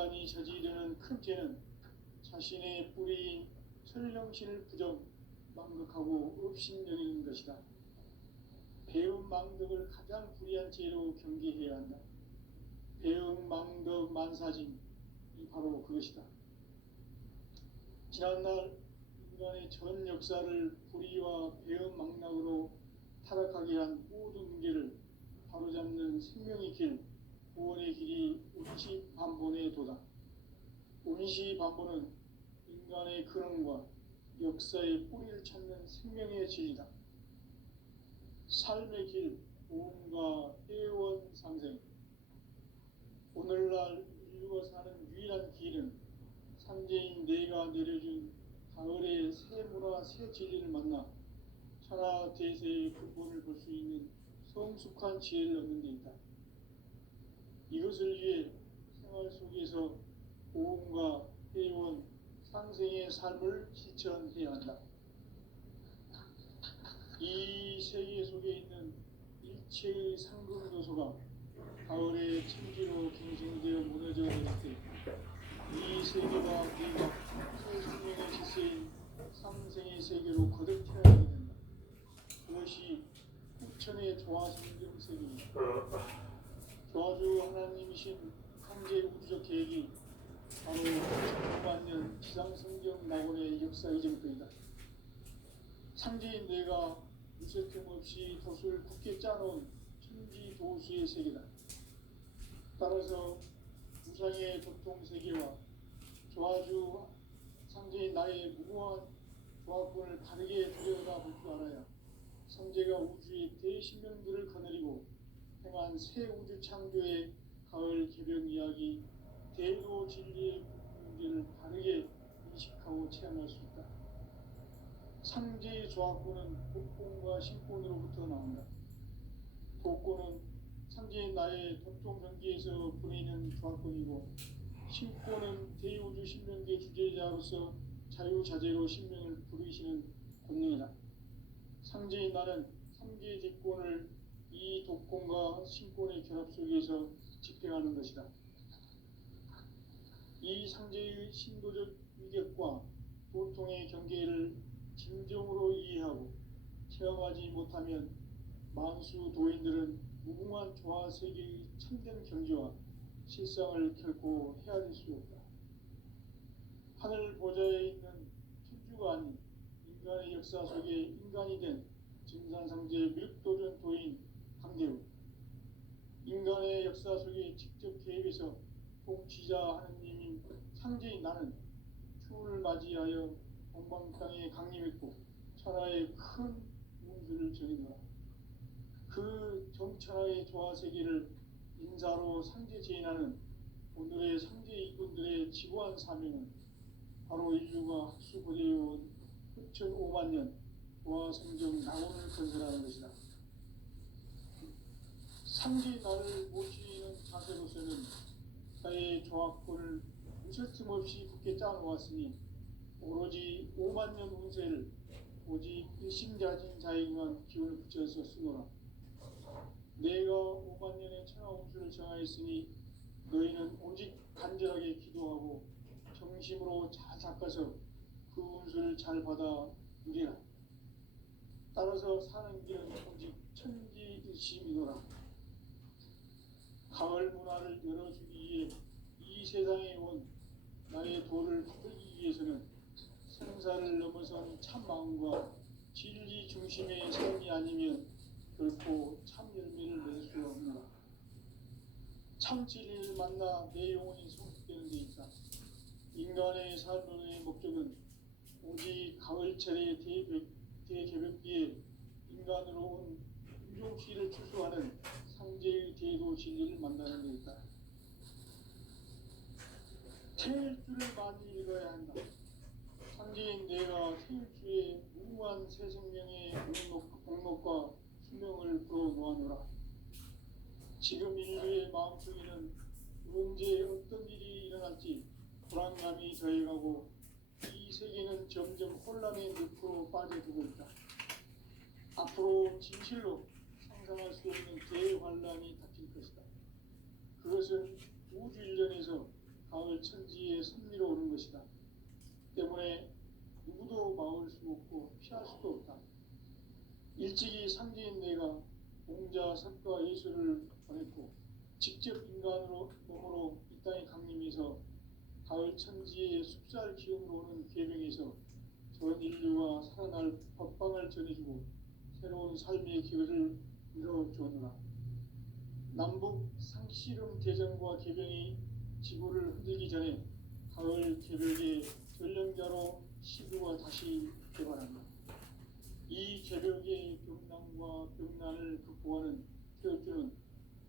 인간이 저지르는 큰 죄는 자신의 뿌리인 설령신을 부정 망극하고 업신여기는 것이다. 배움 망덕을 가장 불의한 죄로 경계해야 한다. 배움 망덕 만사짐이 바로 그것이다. 지난날 인간의 전 역사를 불의와 배움 망락으로 타락하게 한 모든 문제를 바로잡는 생명의 길, 구원의 길이 운시반본의 도다. 운시반본은 인간의 근원과 역사의 뿌리를 찾는 생명의 진리다. 삶의 길, 구원과 회원 상생. 오늘날 인류가 사는 유일한 길은 삼재인 내가 내려준 가을의 새 문화, 새 진리를 만나 천하 대세의 근본을 볼 수 있는 성숙한 지혜를 얻는 데 있다. 이것을 위해 생활 속에서 보험과 회원, 상생의 삶을 실천해야 한다. 이 세계 속에 있는 일체의 상금도서가 가을의 천지로 갱생되어 무너져 내릴 때 이 세계가 네가 새 생명의 질서인 상생의 세계로 거듭 태어나게 된다. 그것이 후천의 조화성경 세계이다. 조화주 하나님이신 황제 우주적 계획이 바로 15만 년 지상성경 낙원의 역사 이전부터이다. 상제인 내가 무쇠틈 없이 돛을 굳게 짜놓은 천지 도수의 세계다. 따라서 우상의 도통 세계와 조화주 상제인 나의 무궁한 조합권을 바르게 들여다볼 줄 알아야 성제가 우주의 대신명들을 거느리고 행한 새 우주 창조의 가을 개병 이야기, 대도 진리의 문제를 바르게 인식하고 체험할 수 있다. 상제의 조합권은 복권과 신권으로부터 나온다. 복권은 상제인 나의 도통 경계에서 보내는 조합권이고, 신권은 대우주 신명계 주제자로서 자유자재로 신명을 부르시는 권능이다. 상제인 나는 삼계의 직권을 이 독권과 신권의 결합 속에서 집행하는 것이다. 이 상제의 신도적 위격과 도통의 경계를 진정으로 이해하고 체험하지 못하면 만수 도인들은 무궁한 조화 세계의 참된 경지와 실상을 결코 헤아릴 수 없다. 하늘 보좌에 있는 천주가 아닌 인간의 역사 속에 인간이 된 증산상제 밀도전 도인 강대우, 인간의 역사 속에 직접 개입해서 통치자 하느님인 상제인 나는 추를 맞이하여 동방 땅에 강림했고 천하의 큰 운수를 전이노라. 그 정천하의 조화 세계를 인사로 상제 제인하는 오늘의 상제 이군들의 지구한 사명은 바로 인류가 학수고대해온 후천 5만 년 조화 성경 낙원을 건설하는 것이다. 상제인 나를 모시는 자세로서는 나의 조합권을 무쇠틈 없이 굳게 짜놓았으니 오로지 5만 년 운세를 오직 일심자진 자에게만 기운을 붙여서 쓰노라. 내가 5만 년의 천하 운수를 정하였으니 너희는 오직 간절하게 기도하고 정심으로 잘 닦아서 그 운수를 잘 받아 누리라. 따라서 사는 길은 오직 천지일심이노라. 가을 문화를 열어주기 위해 이 세상에 온 나의 도를 받들기 위해서는 생사를 넘어선 참 마음과 진리 중심의 삶이 아니면 결코 참 열매를 낼 수 없노라. 참 진리를 만나 내 영혼이 성숙되는 데 있다. 인간의 삶의 목적은 오직 가을철의 대개벽기에 인간으로 온 인종시를 추수하는 상제의 대도 진리를 만나는 데 있다. 태일주를 많이 읽어야 한다. 상제인 내가 태일주의 무궁한 새 생명의 공목과 수명을 불어놓아노라. 지금 인류의 마음속에는 언제 어떤 일이 일어날지 불안감이 더해가고 이 세계는 점점 혼란의 늪으로 빠져들고 있다. 앞으로 진실로 상상할 수 없는 대환란이 닥칠 것이다. 그것은 우주 일련에서 가을 가을 천지의 섭리로 오는 것이다. 때문에 누구도 막을 수 없고 피할 수도 없다. 일찍이 상제인 내가 공자, 석가, 예수를 보냈고 직접 인간으로 몸으로 이 땅에 강림해서 가을 천지의 숲살 기운으로 오는 계명에서 전 인류가 살아날 법방을 전해주고 새로운 삶의 기회를 이뤄주었노라. 남북 상씨름 대전과 개병이 지구를 흔들기 전에 가을 개벽의 전령자로 시구가 다시 개발한다. 이 개벽의 병난과 병난을 극복하는 태울주는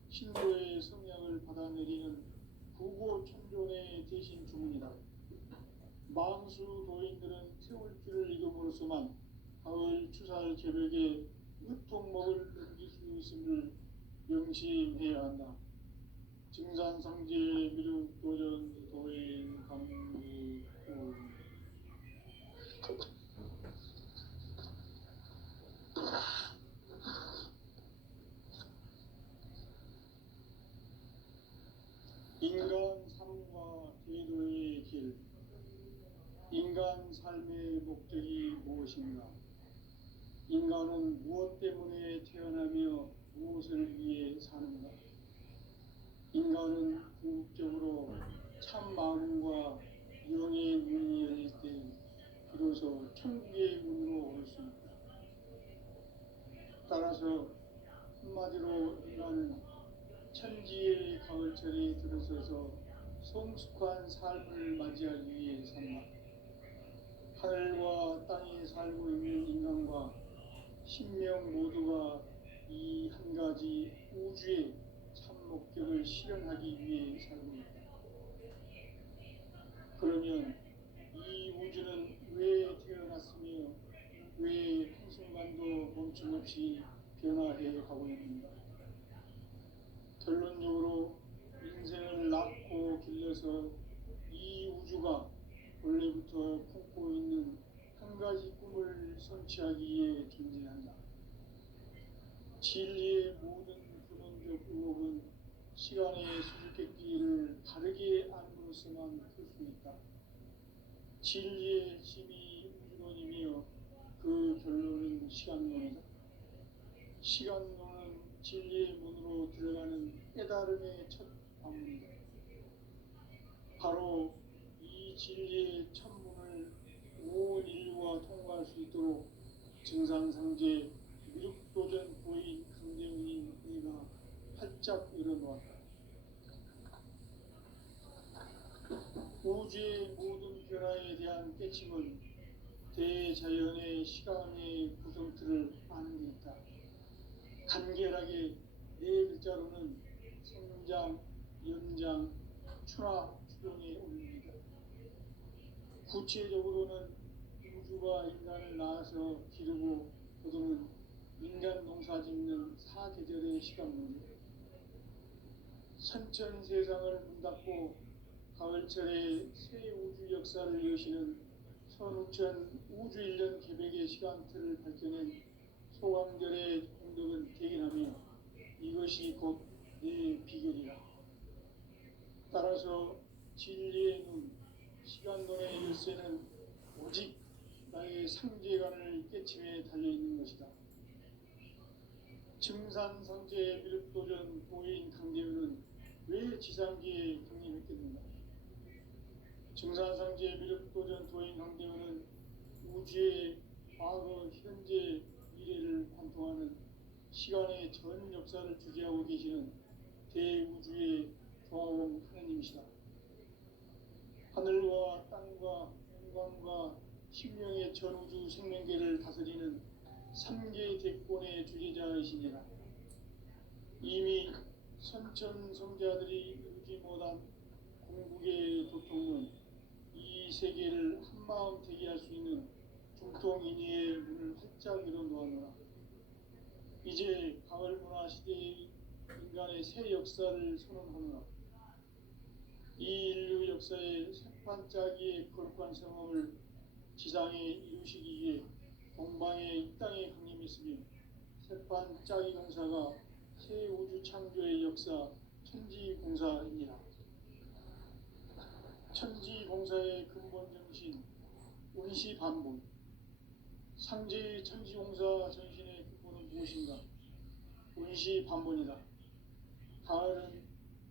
신도의 성약을 받아내리는 부고천존의 대신 주문이다. 망수 도인들은 태울주를 이름으로서만 가을 추살 개벽의 으통목을 넘길 수 있음을 명심해야 한다. 증산상제 미륵도전 도인 강리 인간 삶과 대도의 길. 인간 삶의 목적이 무엇인가? 인간은 무엇 때문에 태어나며 무엇을 위해 사는가? 인간은 궁극적으로 참 마음과 영의 문이 열릴 때 비로소 천국의 문으로 올 수 있다. 따라서 한마디로 인간은 천지의 가을철에 들어서서 성숙한 삶을 맞이하기 위해 산다. 하늘과 땅에 살고 있는 인간과 신명 모두가 이 한 가지 우주의 참 목적을 실현하기 위해 살고 있다. 그러면 이 우주는 왜 태어났으며 왜 한순간도 멈춤없이 변화해 가고 있는가? 결론적으로 인생을 낳고 길러서 이 우주가 원래부터 품고 있는 한 가지 꿈을 성취하기 위해 존재한다. 진리의 모든 근원적 의혹은 시간의 수수께끼를 바르게 안으로서만 풀 수 있다. 진리의 핵심이 우주론이며 그 결론은 시간론이다. 시간론은 진리의 문으로 들어가는 깨달음의 첫 방문이다. 바로 이 진리의 천문을 온 인류가 통과할 수 있도록 증산상제 미륵도전 보인 강대훈인 내가 활짝 열어놓았다. 우주의 모든 변화에 대한 깨침은 대자연의 시간의 구성틀을 아는 데 있다. 간결하게 네 글자로는 생장, 연장, 추나 추동에 올립니다. 구체적으로는 우주가 인간을 낳아서 기르고 거두는 인간 농사 짓는 사계절의 시간 문제, 선천 세상을 문 닫고 가을철에 새 우주 역사를 여시는 선우천 우주 1년 개백의 시간틀을 밝혀낸 소강절의 공덕은 대견하며 이것이 곧 내 비결이라. 따라서 진리의 눈, 시간론의 열쇠는 오직 나의 상제관을 깨침에 달려있는 것이다. 증산상제 미륵도전 보인 강대훈은 왜 지상계에 강림했겠는가? 증산상제 미륵도전 도인 강대훈은 우주의 과거, 현재, 미래를 관통하는 시간의 전 역사를 주재하고 계시는 대우주의 조화원 하나님이시다. 하늘과 땅과 영광과 신명의 전우주 생명계를 다스리는 3개 대권의 주제자이시니라. 이미 선천성자들이 이루지 못한 공국의 도통은 이 세계를 한마음 되게 할 수 있는 중통인의의 문을 활짝 열어놓았노라. 이제 가을 문화 시대의 인간의 새 역사를 선언하노라. 이 인류 역사의 새판짜기의 거룩한 성험을 지상에 이루시기 위해 동방의 이 땅에 강림했으며 새판짜기 공사가 새 우주 창조의 역사 천지공사이니라. 천지공사의 근본 정신 운시반본. 상제의 천지공사 정신의 근본은 무엇인가? 운시반본이다. 가을은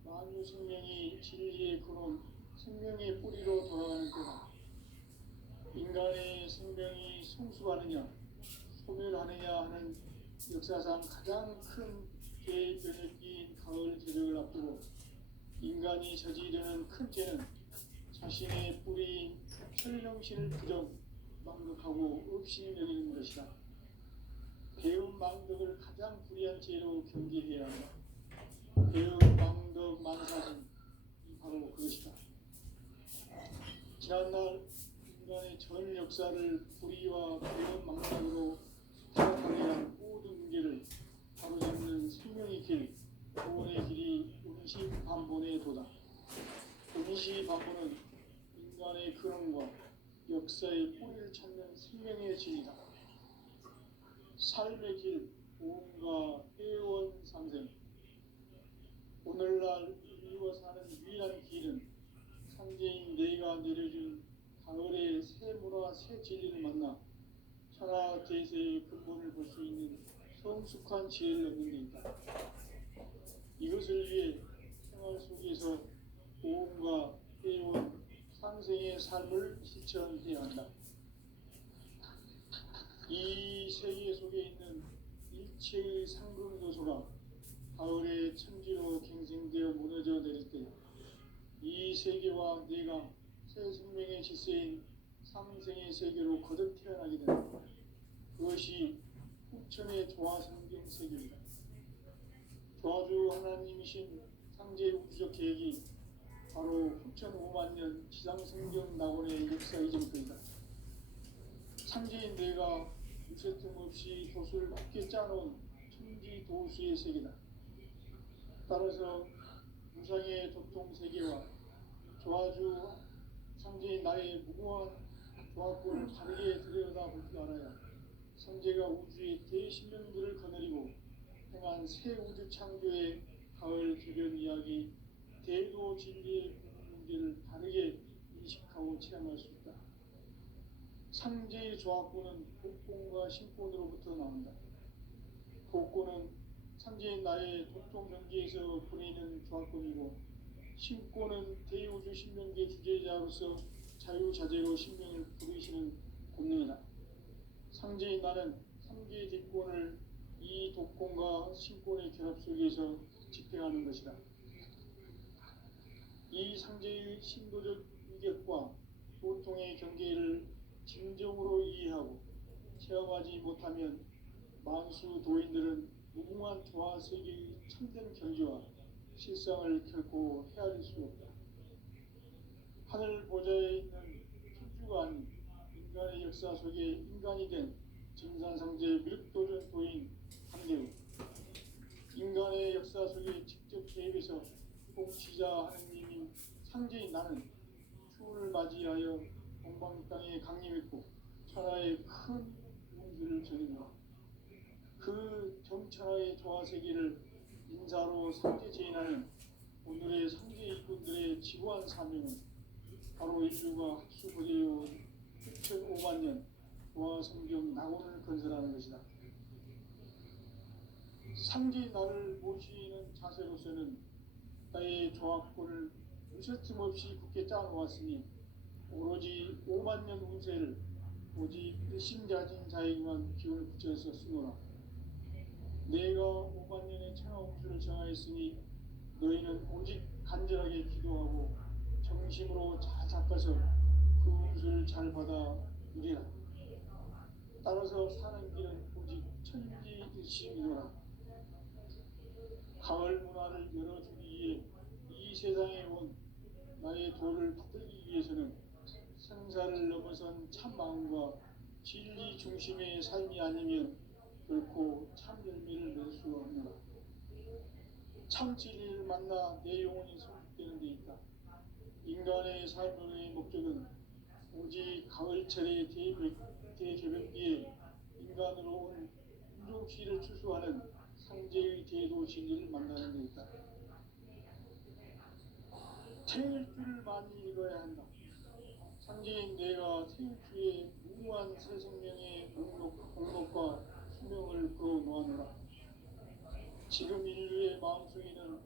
만유 생명이 진리의 근원, 생명의 뿌리로 돌아가는 때다. 인간의 생명이 성숙하느냐 소멸하느냐 하는 역사상 가장 큰 대변혁기인 가을 개벽을 앞두고 인간이 저지르는 큰 죄는 자신의 뿌리인 철명신을 부정 망덕하고 없이 여기는 것이다. 배움 망덕을 가장 불의한 죄로 경계해야 한다. 배움 망덕 만사진 바로 그것이다. 지난날 인간의 전 역사를 불의와 배움 망덕으로 타락하게 한 모든 문제를 바로잡는 생명의 길, 구원의 길이 운시반본의 도다. 운시반본은 인간의 근원과 역사의 뿌리를 찾는 생명의 진이다. 삶의 길, 보험과 회원 상생. 오늘날 인류가 사는 유일한 길은 상제인 내가 내려준 가을의 새 문화, 새 진리를 만나 천하 대세의 근본을 볼 수 있는 성숙한 지혜를 얻는 데 있다. 이것을 위해 생활 속에서 보험과 회원, 상생의 삶을 실천해야 한다. 이 세계 속에 있는 일체의 상금 요소가 가을의 천지로 갱생되어 무너져 내릴 때 이 세계와 내가 새 생명의 질서인 상생의 세계로 거듭 태어나게 된다. 그것이 후천의 조화성경 세계이다. 조화주 하나님이신 상제의 우주적 계획이 바로 후천 5만 년 지상성경 낙원의 역사 이전부이다. 상제인 내가 무쇠틈 없이 돛을 굳게 짜놓은 천지 도수의 세계다. 따라서 무상의 도통 세계와 조화주 상제인 나의 무궁한 조화권을 다르게 들여다볼 줄 알아야 상제가 우주의 대신령들을 거느리고 행한 새 우주 창조의 가을 개변 이야기, 대도 진리의 문제를 다르게 인식하고 체험할 수 있다. 상제의 조화권은 복권과 신권으로부터 나온다. 복권은 상제인 나의 독종 경계에서 보내는 조화권이고, 신권은 대우주 신명계 주제자로서 자유자재로 신명을 부르시는 권능이다. 상제인 나는 3개의 대권을 이 독권과 신권의 결합 속에서 집행하는 것이다. 이 상제의 신도적 위격과 보통의 경계를 진정으로 이해하고 체험하지 못하면 만수 도인들은 무궁한 조화 세계의 참된 경지와 실상을 결코 헤아릴 수 없다. 하늘 보좌에 있는 천주가 아닌 인간의 역사 속에 인간이 된 증산상제 밀도전 도인 한계우, 인간의 역사 속에 직접 개입해서 공치자 하느님인 상제인 나는 추운을 맞이하여 동방 땅에 강림했고 천하의 큰 운수를 전했노라. 그 정천하의 조화 세계를 인사로 상제 제인하는 오늘의 상제 일꾼들의 지구한 사명은 바로 인류가 학수부대해온 6,5만 년 조화 성경 낙원을 건설하는 것이다. 상제인 나를 모시는 자세로서는 나의 조화권을 무쇠틈 없이 굳게 짜놓았으니 오로지 5만 년 운세를 오직 일심자진 자에게만 기운을 붙여서 쓰노라. 내가 5만 년의 천하 운수를 정하였으니 너희는 오직 간절하게 기도하고 정심으로 잘 닦아서 그 운수를 잘 받아 누리라. 따라서 사는 길은 오직 천지일심이노라. 가을 문화를 열어주기 위해 이 세상에 온 나의 도를 받들기 위해서는 생사를 넘어선 참 마음과 진리 중심의 삶이 아니면 결코 참 열매를 맺을 수가 없노라. 참 진리를 만나 내 영혼이 성숙되는 데 있다. 인간의 삶의 목적은 오직 가을철의 대개벽기에 인간으로 온 인종시를 추수하는 상제의 대도 진리를 만나는 데 있다. 태일주를 많이 읽어야 한다. 상제인 내가 태일주의 무한 새 생명의 목록과 수명을 그어놓았노라. 지금 인류의 마음속에는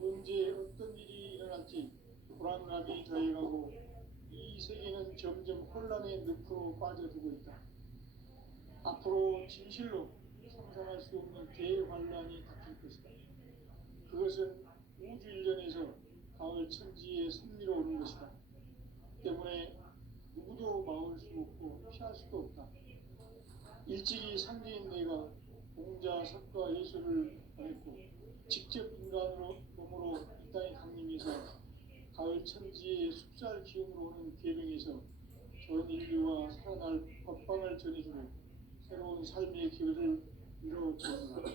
언제 어떤 일이 일어날지 불안감이 더해가고 이 세계는 점점 혼란의 늪으로 빠져들고 있다. 앞으로 진실로 상상할 수 없는 대환란이 닥칠 것이다. 그것은 우주 일련에서 가을 천지의 섭리로 오는 것이다. 때문에 누구도 막을 수 없고 피할 수도 없다. 일찍이 상제인 내가 공자, 석가, 예수를 보냈고 직접 인간으로 몸으로 이 땅에 강림해서 가을 천지의 숲살 기운으로 오는 계명에서 전 인류와 살아날 법방을 전해주고 새로운 삶의 기회를 이뤄보는다.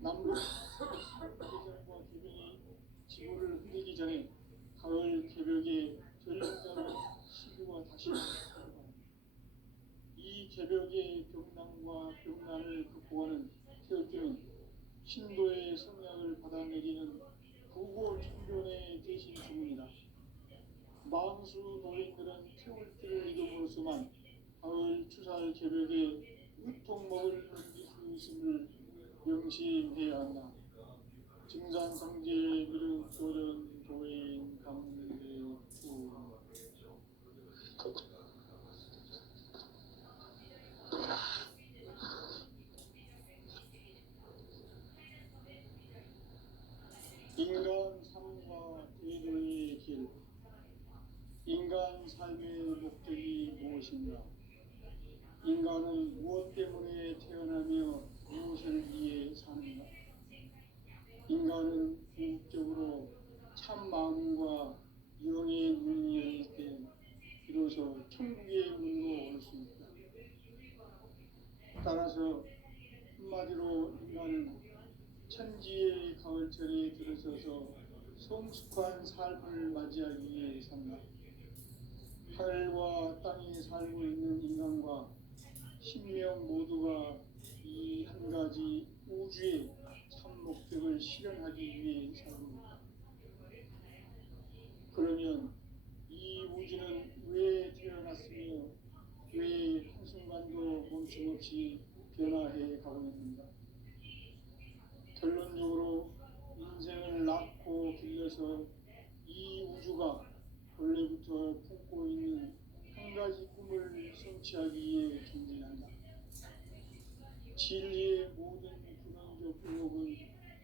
남북 개정과 개병이 지구를 흔들기 전에 가을 개벽의 전력자로 시구가 다시 이 개벽의 병난과 병난을 극복하는 태극기는 신도의 성약을 받아내리는 부고 청존의 대신 주문이다. 망수 노인들은 태울띠를 이름으로서만 가을 추살 개벽에 으통 먹을 넘길 수 있음을 명심해야 한다. 증산상제 미륵 도전 도인 강대주 인간 삶과 대도의 길. 인간 삶의 목적이 무엇인가? 인간은 무엇 때문에 태어나며 무엇을 위해 사는가? 인간은 궁극적으로 참 마음과 영의 눈이 열릴 때 비로소 천국의 문으로 올 수 있다. 따라서 한마디로 인간은 천지의 가을철에 들어서서 성숙한 삶을 맞이하기 위해 산다. 하늘과 땅에 살고 있는 인간과 신명 모두가 이 한 가지 우주의 참 목적을 실현하기 위해 살고 있다. 그러면 이 우주는 왜 태어났으며 왜 한순간도 멈춤없이 변화해 가고 있는가? 결론적으로 인생을 낳고 길러서 이 우주가 원래부터 품고 있는 한 가지 꿈을 성취하기 위해 존재한다. 진리의 모든 근원적 의혹은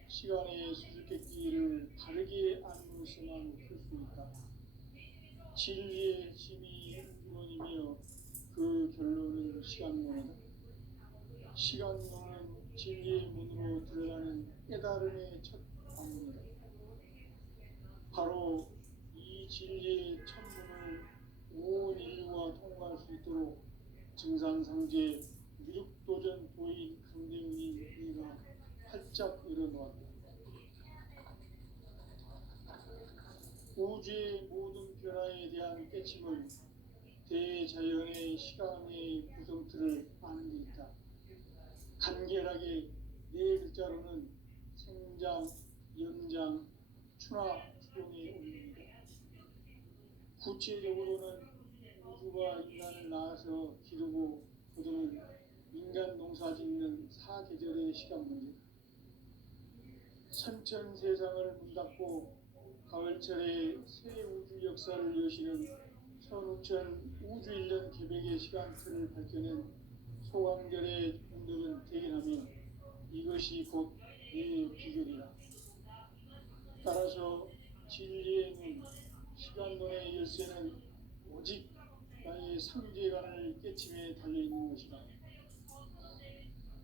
시간의 수수께끼를 바르게 안으로서만 풀 수 있다. 진리의 핵심이 우주론이며 그 결론은 시간론이다. 시간론은 진리의 문으로 들어가는 깨달음의 첫 방문이다. 바로 이 진리의 천문을 온 인류가 통과할 수 있도록 증산상제 미륵도전 도인 강대훈이 우리가 활짝 열어놓았다. 우주의 모든 변화에 대한 깨침은 대자연의 시간의 구성틀을 아는 데 있다. 간결하게 네 글자로는 생장, 연장, 추나 추동의 원리입니다. 구체적으로는 우주가 인간을 낳아서 기르고 거두는 인간 농사 짓는 사계절의 시간 문제. 선천 세상을 문닫고 가을철에 새 우주 역사를 여시는 선우천 우주 일년 개백의 시간틀을 밝혀낸 소강절의 분들은 대견하며 이것이 곧 내 비결이라. 따라서 진리의 문, 시간론의 열쇠는 오직 나의 상제관을 깨침에 달려있는 것이다.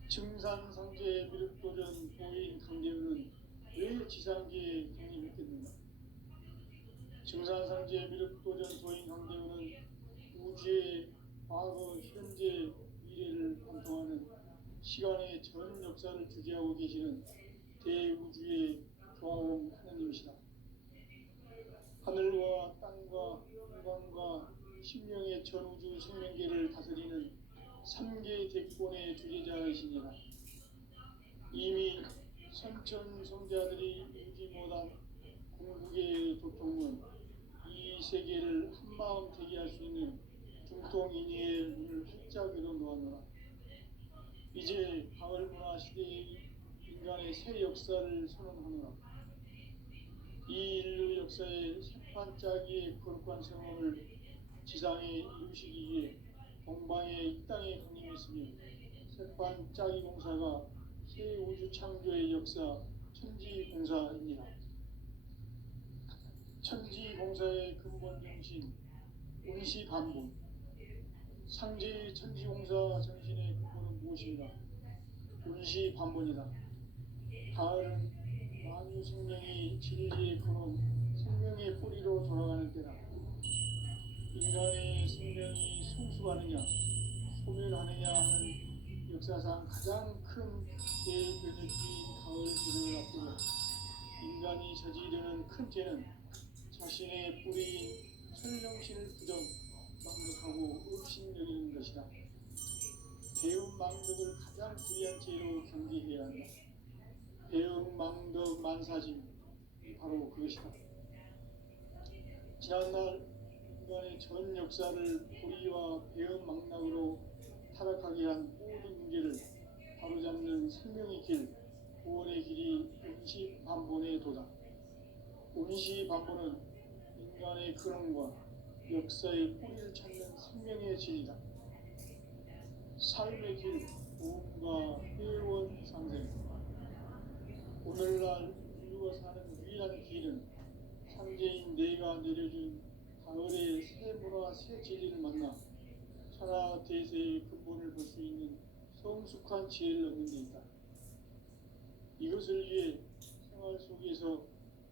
증산상제 미륵도전 도인 강대훈은 왜 지상계에 독립했겠는가? 증산상제 미륵도전 도인 강대훈은 우주의 과거, 현재, 미래를 관통하는 시간의 전 역사를 주재하고 계시는 대우주의 조화음 하나님이시다. 하늘과 땅과 인간과 신명의 전우주 생명계를 다스리는 3개 대권의 주재자이시니라. 이미 선천 성자들이 이루지 못한 궁극의 도통은 이 세계를 한마음 되게 할 수 있는 중통인의의 문을 활짝 열어 놓았노라. 이제 가을 문화 시대의 인간의 새 역사를 선언하노라. 이 인류 역사의 새판짜기의 거룩한 성험을 지상에 이루시기 위해 동방의 이 땅에 강림했으며 새판짜기 공사가 새 우주 창조의 역사 천지공사입니다. 천지공사의 근본 정신 운시반본. 상제의 천지공사 정신의 근본은 무엇인가? 운시반본이다. 가을은 만유 생명이 진리의 근원 생명의 뿌리로 돌아가는 때다. 인간의 생명이 성숙하느냐 소멸하느냐 하는 역사상 가장 큰 대변혁기인 가을 기름을 앞두고 인간이 저지르는 큰 죄는 자신의 뿌리인 천령신을 부정 망덕하고 의심여기는 것이다. 배움 망덕을 가장 불의한 죄로 경계해야 한다. 배움 망덕 만사짐 바로 그것이다. 지난날 인간의 전 역사를 불의와 배움 망락으로 타락하게 한 모든 문제를 바로잡는 생명의 길, 구원의 길이 운시반본의 도다. 운시반본은 인간의 근원과 역사의 뿌리를 찾는 생명의 진리다. 삶의 길, 보험과 회원 상생. 오늘날 인류가 사는 유일한 길은 상제인 내가 내려준 가을의 새 문화 새 진리를 만나 천하 대세의 근본을 볼 수 있는 성숙한 지혜를 얻는 데 있다. 이것을 위해 생활 속에서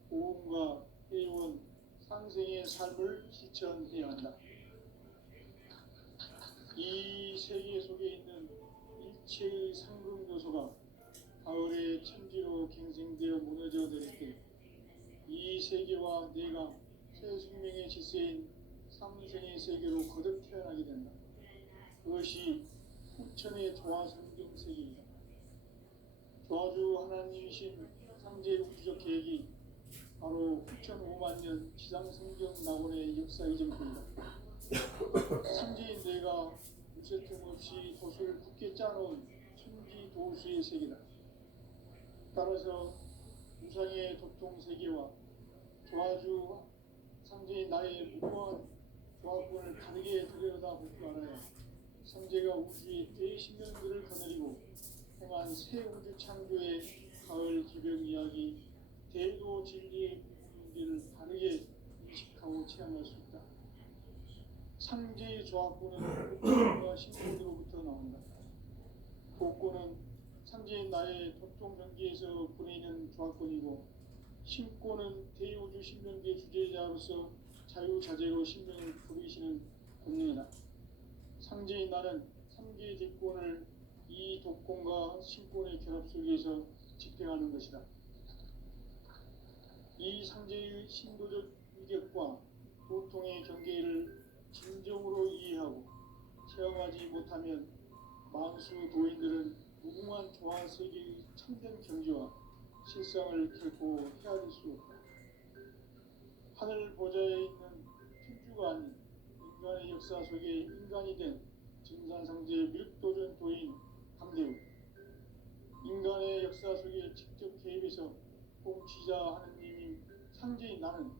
보험과 회원 상생의 삶을 실천해야 한다. 이 세계 속에 있는 일체의 상급 요소가 가을의 천지로 갱생되어 무너져 내릴 때 이 세계와 내가 새 생명의 질서인 상생의 세계로 거듭 태어나게 된다. 그것이 후천의 조화성경 세계이다. 조화주 하나님이신 상제 우주적 계획이 바로 후천 5만 년 지상성경 낙원의 역사 이전뿐이다. 상제인 내가 무쇠 틈 없이 도수를 굳게 짜놓은 천지 도수의 세계다. 따라서 우상의 도통 세계와 조화주 상제인 나의 무모한 조화권을 다르게 들여다볼 줄 알아야 상제가 우주의 대신령들을 거느리고 행한 새 우주 창조의 가을 기병 이야기 대도 진리의 문제를 다르게 인식하고 체험할 수 있다. 상제의 조화권은 복권과 신권으로부터 나온다. 복권은 상제인 나의 도통 경계에서 보내는 조화권이고 신권은 대우주 신명계 주제자로서 자유자재로 신명을 부리시는 권능이다. 상제인 나는 3개의 대권을 이 독권과 신권의 결합 속에서 집행하는 것이다. 이 상제의 신도적 위격과 보통의 경계를 진정으로 이해하고 체험하지 못하면 만수 도인들은 무궁한 조화 세계의 참된 경지와 실상을 결코 헤아릴 수 없다. 하늘 보좌에 있는 천주가 아닌 인간의 역사 속에 인간이 된 증산상제 밀도전 도인 강대우. 인간의 역사 속에 직접 개입해서 통치자 하느님인 상제인 나는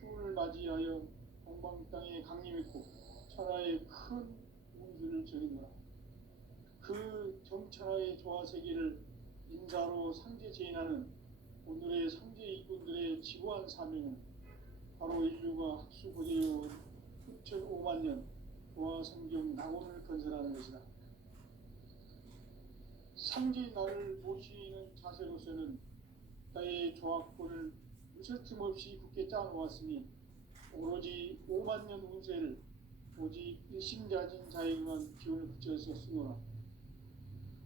추운을 맞이하여 동방 땅에 강림했고 천하의 큰 운수를 저린노라. 그 정천하의 조화 세계를 인사로 상제 제인하는 오늘의 상제 이꾼들의 지고한 사명은 바로 인류가 학수고대해온 후천 5만 년 조화 성경 낙원을 건설하는 것이다. 상제인 나를 모시는 자세로서는 나의 조화권을 무쇠틈 없이 굳게 짜놓았으니 오로지 5만 년 운세를 오직 일심자진 자에게만 기운을 붙여서 쓰노라.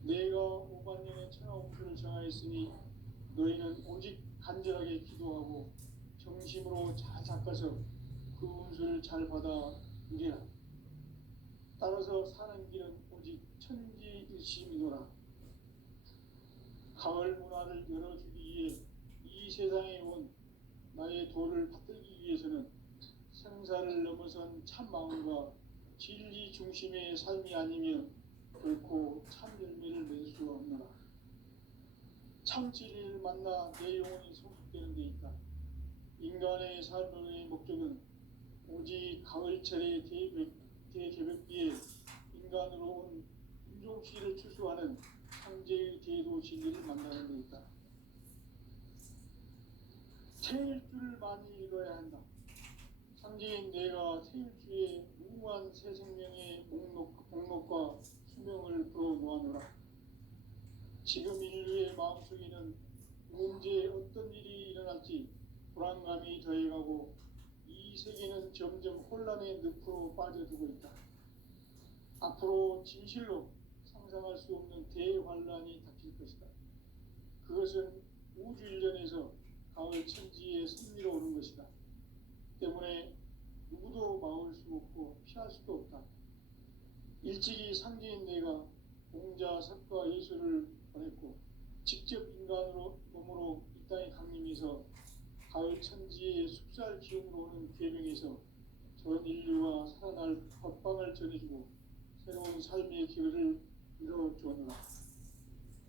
내가 5만 년의 천하 운수를 정하였으니 너희는 오직 간절하게 기도하고 정심으로 잘 닦아서 그 운수를 잘 받아 누리라. 따라서 사는 길은 오직 천지일심이노라. 가을 문화를 열어주기 위해 이 세상에 온 나의 도를 받들기 위해서는 생사를 넘어선 참 마음과 진리 중심의 삶이 아니면 결코 참 열매를 맺을 수 없노라. 참 진리를 만나 내 영혼이 성숙되는 데 있다. 인간의 삶의 목적은 오직 가을철의 대개벽기에 인간으로 온 인종시를 추수하는 상제의 대도 진리를 만나는 데 있다. 태일주를 많이 읽어야 한다. 상제인 내가 태일주의 무궁한 새 생명의 목록과 수명을 풀어 모아노라. 지금 인류의 마음속에는 언제 어떤 일이 일어날지 불안감이 더해가고 이 세계는 점점 혼란의 늪으로 빠져들고 있다. 앞으로 진실로 상상할 수 없는 대환란이 닥칠 것이다. 그것은 우주 일련에서 가을 천지의 승리로 오는 것이다. 때문에 누구도 막을 수 없고 피할 수도 없다. 일찍이 상제인 내가 공자, 석가, 예수를 보냈고 직접 인간으로 몸으로 이 땅에 강림해서 가을 천지의 숙살 기운으로 오는 궤병에서 전 인류가 살아날 법방을 전해주고 새로운 삶의 기회를 이뤄주었노라.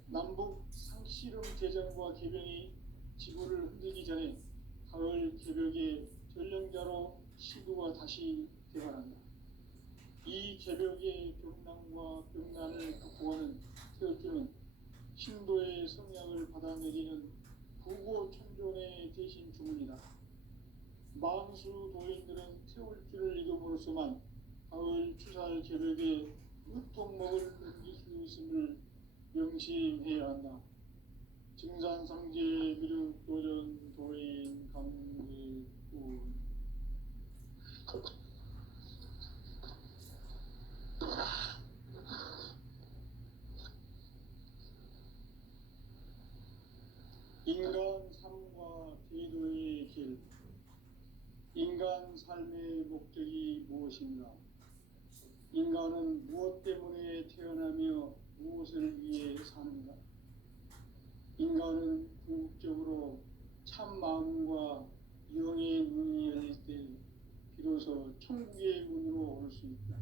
남북 상씨름 대전과 개병이 지구를 흔들기 전에 가을 개벽의 전령자로 시도가 다시 대발한다. 이 개벽의 병난과 병난을 극복하는 태어주는 신도의 성약을 받아내리는 부고천존의 대신 주문이다. 망수 도인들은 태울주를 읽음으로써만 가을 추살 개벽의 으통목을 넘길 수 있음을 명심해야 한다. 증산상제 미륵도전 도인 강계군 인간 삶과 대도의 길. 인간 삶의 목적이 무엇인가? 인간은 무엇 때문에 태어나며 무엇을 위해 사는가? 인간은 궁극적으로 참 마음과 영의 문이 열릴 때 비로소 천국의 문으로 올 수 있다.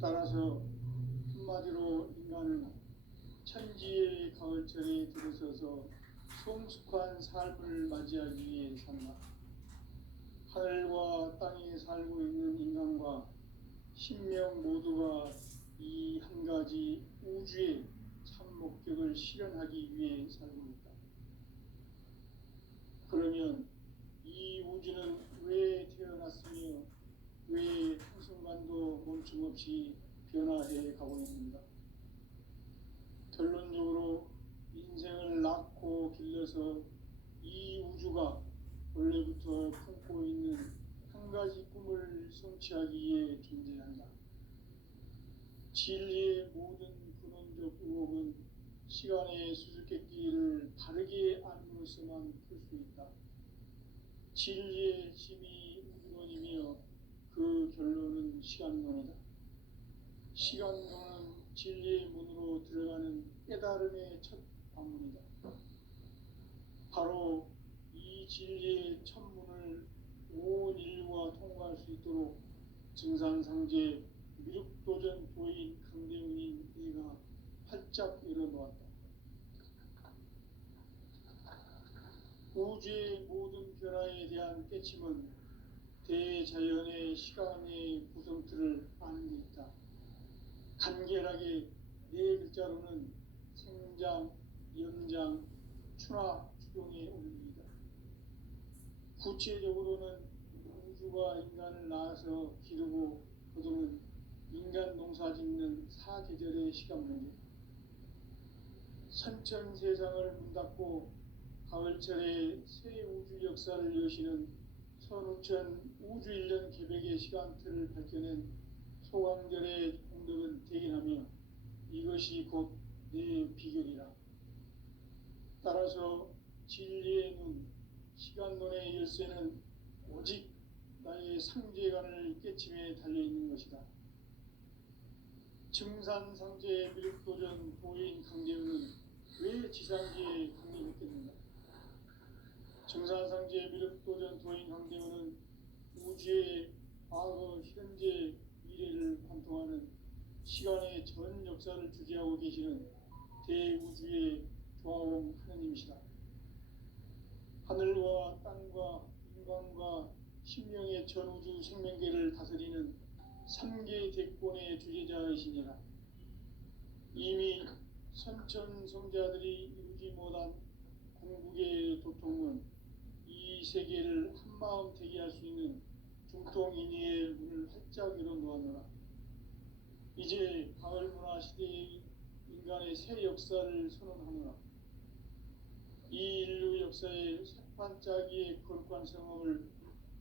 따라서 한마디로 인간은 천지의 가을철에 들어서서 성숙한 삶을 맞이하기 위해 산다. 하늘과 땅에 살고 있는 인간과 신명 모두가 이 한 가지 우주의 참 목적을 실현하기 위해 살고 있다. 그러면 이 우주는 왜 태어났으며 왜 한순간도 멈춤없이 변화해 가고 있는가? 결론적으로 인생을 낳고 길러서 이 우주가 원래부터 품고 있는 한 가지 꿈을 성취하기 위해 존재한다. 진리의 모든 근원적 의혹은 시간의 수수께끼를 바르게 알므로서만 풀 수 있다. 진리의 힘이 우주론이며 그 결론은 시간론이다. 시간론은 진리의 문으로 들어가는 깨달음의 첫 방문이다. 바로 이 진리의 첫 문을 온 인류가 통과할 수 있도록 증산상제 미륵도전 도인 강대훈인 내가 활짝 열어놓았다. 우주의 모든 변화에 대한 깨침은 대자연의 시간의 구성틀을 아는 데 있다. 간결하게 네 글자로는 생장, 연장, 추나 추동의 원리이다. 구체적으로는 우주가 인간을 낳아서 기르고 거두는 인간 농사 짓는 사계절의 시간 문제. 선천 세상을 문 닫고 가을철에 새 우주 역사를 여시는 선우천 우주 일년 개벽의 시간틀을 밝혀낸 소강절의 공덕은 대견하며 이것이 곧 내 비결이라. 따라서 진리의 눈, 시간론의 열쇠는 오직 나의 상제관을 깨침에 달려있는 것이다. 증산상제 미륵도전 도인 강대훈은 왜 지상계에 강림했겠는가? 증산상제 미륵도전 도인 강대원은 우주의 과거, 현재, 미래를 관통하는 시간의 전 역사를 주재하고 계시는 대우주의 조화원 하느님이시다. 하늘과 땅과 인간과 신명의 전우주 생명계를 다스리는 삼계 대권의 주재자이시니라. 이미 선천성자들이 이루지 못한 궁극의 도통은 이 세계를 한마음 되게 할 수 있는 중통인의의 문을 활짝 열어놓았노라. 이제 가을 문화 시대의 인간의 새 역사를 선언하노라. 이 인류 역사의 새반짝이의 거룩한 성업을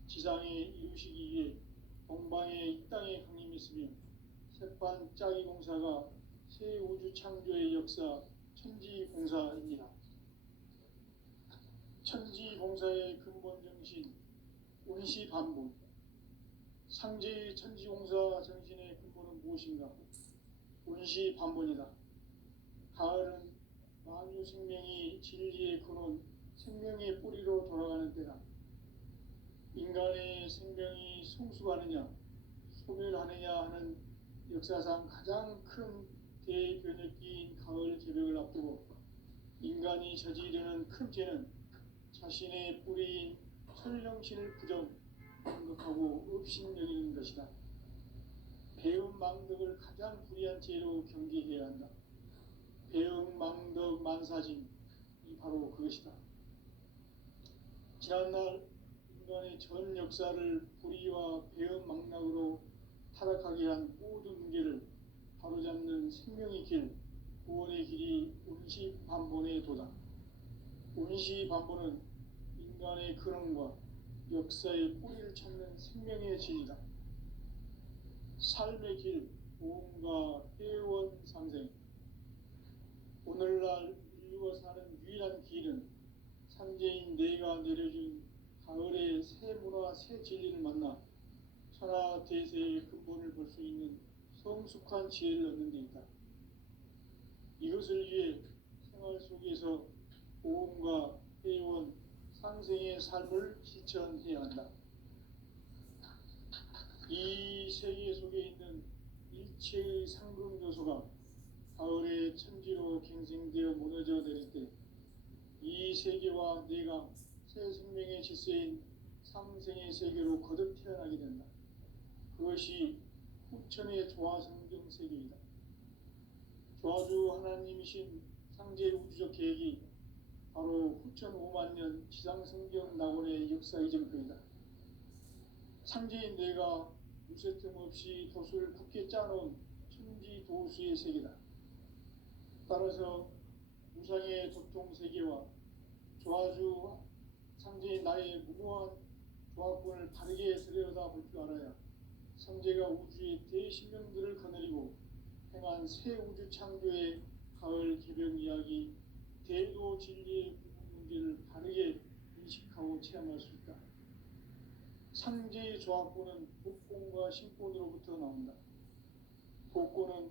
지상에 이루시기 위해 동방의 이 땅에 강림했으며 새반짝이 공사가 새 우주 창조의 역사 천지공사입니다. 천지공사의 근본 정신 운시반본. 상제의 천지공사 정신의 근본은 무엇인가? 운시반본이다. 가을은 만유 생명이 진리의 근원, 생명의 뿌리로 돌아가는 때다. 인간의 생명이 성숙하느냐, 소멸하느냐 하는 역사상 가장 큰 대변혁기인 가을 개벽을 앞두고 인간이 저지르는 큰 죄는 자신의 뿌리인 설령신을 부정하고 업신여기는 것이다. 배은망덕을 가장 불의한 죄로 경계해야 한다. 배은망덕 만사진이 바로 그것이다. 지난날 인간의 전 역사를 불의와 배은망락으로 타락하게 한 모든 문제를 바로잡는 생명의 길, 구원의 길이 운시반본의 도다. 운시반본은 인간의 근원과 역사의 뿌리를 찾는 생명의 진이다. 삶의 길, 보험과 회원 상생. 오늘날 인류가 사는 유일한 길은 상제인 내가 내려준 가을의 새 문화, 새 진리를 만나 천하 대세의 근본을 볼 수 있는 성숙한 지혜를 얻는 데 있다. 이것을 위해 생활 속에서 보험과 회원, 상생의 삶을 실천해야 한다. 이 세계 속에 있는 일체의 상금 요소가 가을의 천지로 갱생되어 무너져 내릴 때 이 세계와 내가 새 생명의 질서인 상생의 세계로 거듭 태어나게 된다. 그것이 후천의 조화성경 세계이다. 조화주 하나님이신 상제 우주적 계획이 바로 후천 5만년 지상성경 낙원의 역사 이전표이다. 상제인 내가 무쇠 틈 없이 도수를 굳게 짜놓은 천지 도수의 세계다. 따라서 무상의 도통 세계와 조화주 상제인 나의 무모한 조화권을 바르게 들여다볼 줄 알아야 상제가 우주의 대신명들을 거느리고 행한 새 우주 창조의 가을 개벽 이야기, 대도 진리의 문제를 바르게 인식하고 체험할 수 있다. 상제의 조화권은 복권과 신권으로부터 나온다. 복권은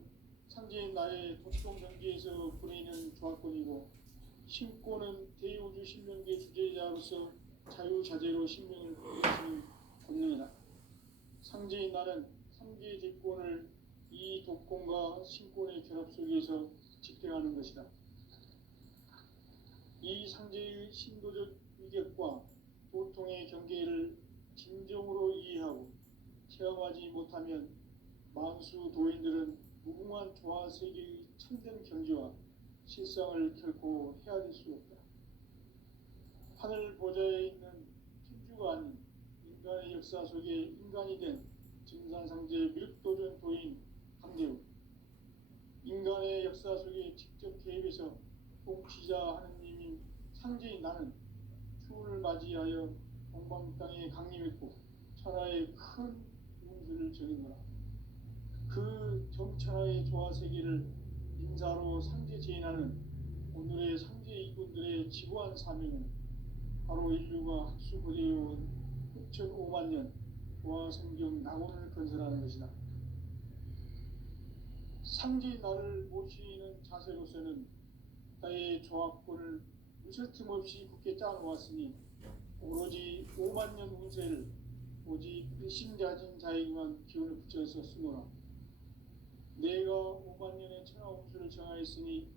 상제인 나의 도통 경계에서 부리는 조화권이고, 신권은 대우주 신명계 주제자로서 자유자재로 신명을 부리는 권능이다. 상제인 나는 상계의 대권을 이 독권과 신권의 결합 속에서 집행하는 것이다. 이 상제의 신도적 위격과 도통의 경계를 진정으로 이해하고 체험하지 못하면 만수 도인들은 무궁한 조화 세계의 참된 경지와 실상을 결코 헤아릴 수 없다. 하늘 보좌에 있는 천주가 아닌 인간의 역사 속에 인간이 된 증산상제 미륵도전 도인 강대우. 인간의 역사 속에 직접 개입해서 통치자 하느님인 상제인 나는 추운을 맞이하여 동방 땅에 강림했고 천하의 큰 운수를 정했노라. 그 정천하의 조화 세계를 인사로 상제 제인하는 오늘의 상제 이군들의 지구한 사명은 바로 인류가 학수고대해온 6,5만 년 조화 성경 낙원을 건설하는 것이다. 상제인 나를 모시는 자세로서는 나의 조화권을 무쇠 틈 없이 굳게 짜놓았으니 오로지 5만 년 운세를 오직 일심가진 자에게만 기운을 붙여서 쓰노라. 내가 5만 년의 천하 운수를 정하였으니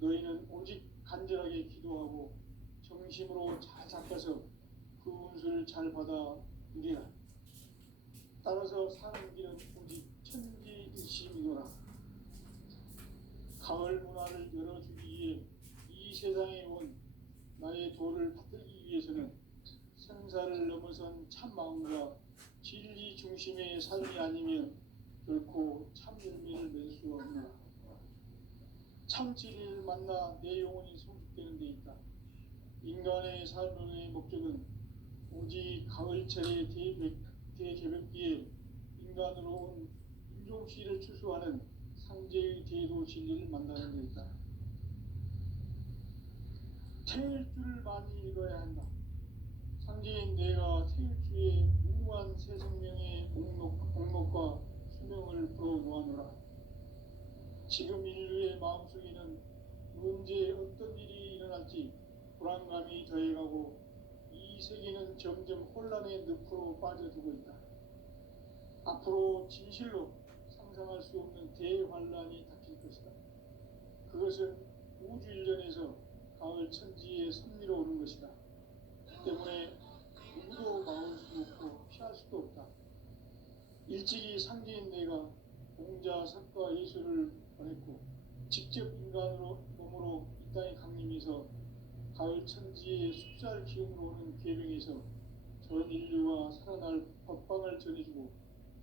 너희는 오직 간절하게 기도하고 정심으로 잘 잡아서 그 운수를 잘 받아 누리라. 따라서 사는 길은 오직 천지일심이노라. 가을 문화를 열어주기 위해 이 세상에 온 나의 도를 받들기 위해서는 생사를 넘어선 참 마음과 진리 중심의 삶이 아니면 결코 참 열매를 맺을 수 없노라. 참 진리를 만나 내 영혼이 성숙되는 데 있다. 인간의 삶의 목적은 오직 가을철의 대개벽기에 인간으로 온 인종시를 추수하는 상제의 대도 진리를 만나는 데 있다. 태일주를 많이 읽어야 한다. 상제인 내가 태일주의 무한 새 생명의 목록과 수명을 풀어놓아노라. 지금 인류의 마음속에는 언제 어떤 일이 일어날지 불안감이 더해가고 이 세계는 점점 혼란의 늪으로 빠져들고 있다. 앞으로 진실로 상상할 수 없는 대환란이 닥칠 것이다. 그것은 우주 일련에서 가을 천지의 섭리로 오는 것이다. 때문에 누구도 막을 수 없고 피할 수도 없다. 일찍이 상제인 내가 공자, 석과 예수를 보냈고 직접 인간으로 몸으로 이 땅에 강림해서 가을 천지의 숲살 기운으로 오는 계명에서 전 인류가 살아날 법방을 전해주고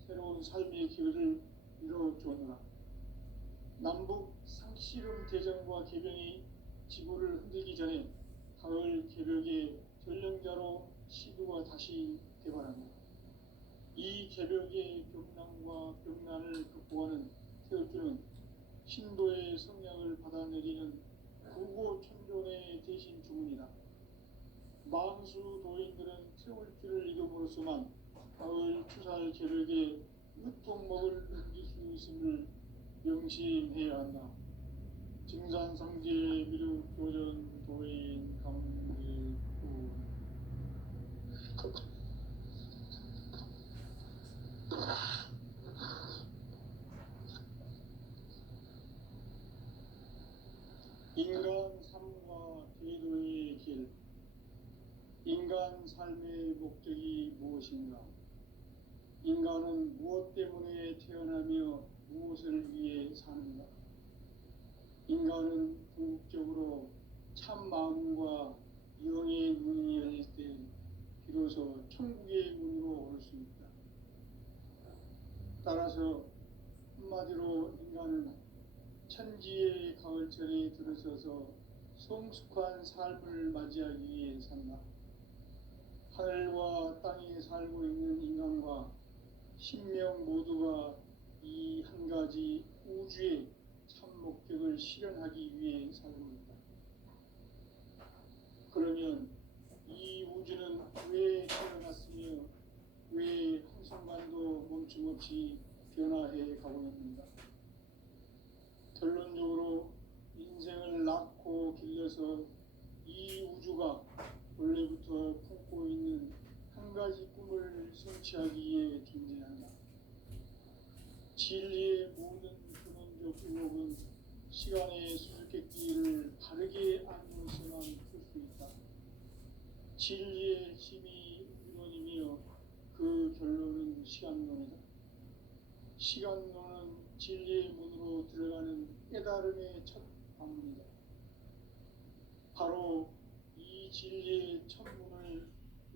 새로운 삶의 기회를 이뤄주었노라. 남북 상씨름 대전과 개병이 지구를 흔들기 전에 가을 개벽의 전령자로 시도가 다시 개발한다. 이 개벽의 경난과 병난을 극복하는 태엽주는 신도의 성약을 받아내리는 구고천존의 대신 주문이다. 망수 도인들은 태울주를 이름으로서만 가을 추살 개벽의 으통목을 넘길 수 있음을 명심해야 한다. 증산상제 미륵 도전 도인 강일구. 인간 삶과 궤도의 길. 인간 삶의 목적이 무엇인가? 인간은 무엇 때문에 태어나며 무엇을 위해 사는가? 인간은 궁극적으로 참 마음과 영의 문이 열릴 때 비로소 천국의 문으로 올 수 있다. 따라서 한마디로 인간은 천지의 가을철에 들어서서 성숙한 삶을 맞이하기 위해 산다. 하늘과 땅에 살고 있는 인간과 신명 모두가 이 한 가지 우주의 참 목적을 실현하기 위해 살고 있다. 그러면 이 우주는 왜 태어났으며 왜 한순간도 멈춤없이 변화해 가고 있는가? 결론적으로 인생을 낳고 길러서 이 우주가 원래부터 품고 있는 한 가지 꿈을 성취하기 위해 존재한다. 진리의 모든 근원적 의목은 시간의 수수께끼를 바르게 알면서만 풀 수 있다. 진리의 힘이 이론이며 그 결론은 시간론이다. 시간론은 진리의 문으로 들어가는 깨달음의 첫 방문이다. 바로 이 진리의 첫 문을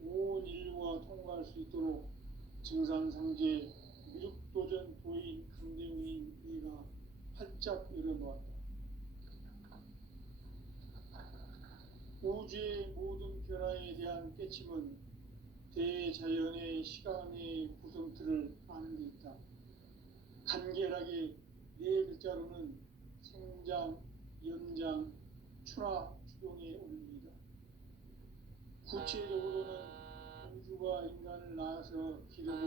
온 인류가 통과할 수 있도록 증산상제 미륵도전 도인 강대웅인 이가 활짝 열어놓았다. 우주의 모든 변화에 대한 깨침은 대자연의 시간의 구성틀을 아는 데 있다. 간결하게 네 글자로는 생장, 연장, 추나 추동의 원리이다. 구체적으로는 우주가 인간을 낳아서 기르고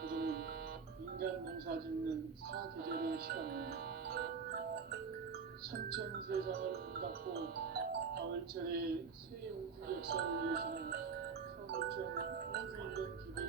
거두는 인간 농사 짓는 사계절의 시간입니다. 선천세상을 문닫고 가을철에 새 우주 역사를 여시는 결정 모두 있는 기대